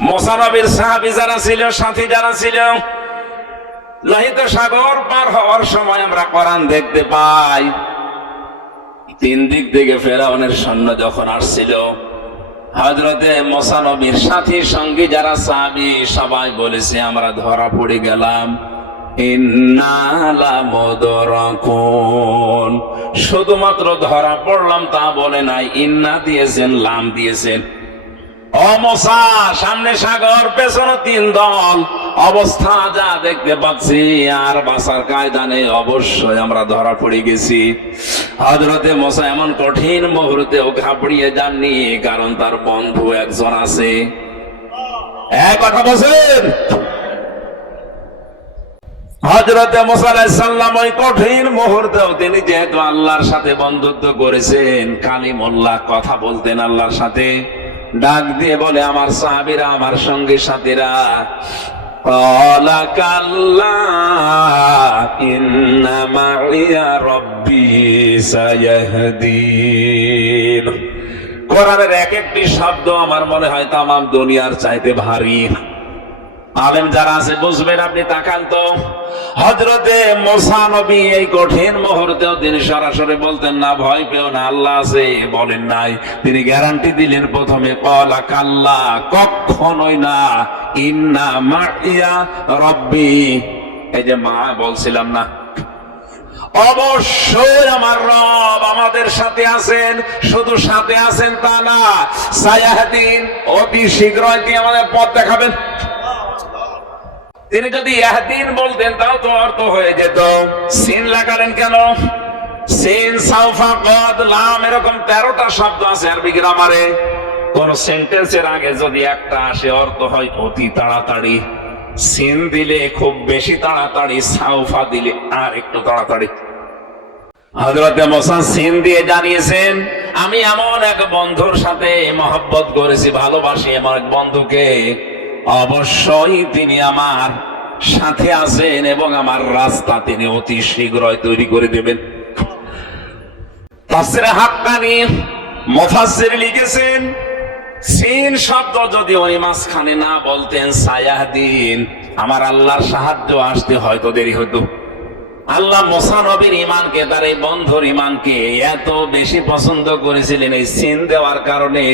মুসা নবীর সাহাবী যারা ছিল, সাথী যারা ছিল, লোহিত সাগর পার হওয়ার সময় আমরা কোরআন দেখতে পাই, তিন দিক থেকে ফেরাউনের সৈন্য যখন আসছিল, হযরতে মুসা নবীর সাথী সঙ্গী যারা সাহাবী সবাই বলেছে আমরা ধরা পড়ে গেলাম, ইন্না লামুদরাকুন। শুধুমাত্র ধরা পড়লাম তা বলে নাই, ইন্না দিয়েছেন, লাম দিয়েছেন। ও মুসা, সামনে সাগর, পেছনে তিন দল, অবস্থা যা দেখতে পাচ্ছি আর বাঁচার কায়দা নেই, অবশ্যই আমরা ধরা পড়ে গেছি। হযরতে মুসা এমন কঠিন মুহূর্তেও ঘাবড়িয়ে যাননি, কারণ তার বন্ধু একজন আছে। এক কথা বলছেন, হযরতে মুসা আলাইহিস সালাম ওই কঠিন মুহূর্তেও তিনি যেহেতু আল্লাহর সাথে বন্ধুত্ব করেছেন, কালিমুল্লাহ কথা বলতেন আল্লাহর সাথে, ডাক দিয়ে বলে আমার সাহাবীরা, আমার সঙ্গী সাথীরা, ক্বালা কাল্লা ইন্না মাইয়া রাব্বি সায়াহদিন। কোরআনের এক একটি শব্দ আমার মনে হয় তামাম দুনিয়ার চাইতে ভারী। আলেম যারা আছে বুঝবেন, আপনি তাকান তো। হযরতে মুসা নবী এই কঠিন মুহূর্তেও তিনি সরাসরি বলতেন না ভয় পেও না, আল্লাহ আছে, বলেন নাই। তিনি গ্যারান্টি দিলেন প্রথমে, ক্বালা কাল্লা, কখনোই না, ইন্না মাইয়া রাব্বি। এই যে মা বলছিলাম না, অবশ্যই আমার রব আমাদের সাথে আছেন। শুধু সাথে আছেন তা না, সায়াহদিন, অতি শীঘ্রই তিনি আমাদের পথ দেখাবেন। তিনি যদি ইয়াহদিন বলতেন তাও তো অর্থ হয়ে যেত। সিন লাগালেন কেন? সিন, সাউফা, কদ, লাম, এরকম 13টা শব্দ আছে আরবি গ্রামারে। কোন সেন্টেন্সের আগে যদি একটা আসে অর্থ হয় অতি তাড়াতাড়ি। সিন দিলে খুব বেশি তাড়াতাড়ি, সাউফা দিলে আর একটু তাড়াতাড়ি। হযরতে মুসা সিন দিয়ে জানিয়েছেন, আমি এমন এক বন্ধুর সাথে মহব্বত করেছি, ভালোবাসি এমন এক বন্ধুকে, অবশ্যই তিনি আমার সাথে আছেন এবং আমার রাস্তা তিনি অতি শীঘ্রই তৈরি করে দেবেন। তাফসীরে হাক্কানী মুফাসসির লিখেছেন, সিন শব্দ যদি উনি মাঝখানে না বলতেন সায়াহদিন, আমার আল্লাহর সাহায্য আসতে হয়তো দেরি হতো। আল্লাহ মুসা নবীর ঈমানকে, তার এই বন্ধুর ঈমানকে এত বেশি পছন্দ করেছিলেন, এই সিন দেওয়ার কারণে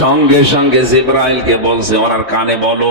সঙ্গে সঙ্গে জিবরাইলকে বলছে ওনার কানে বলো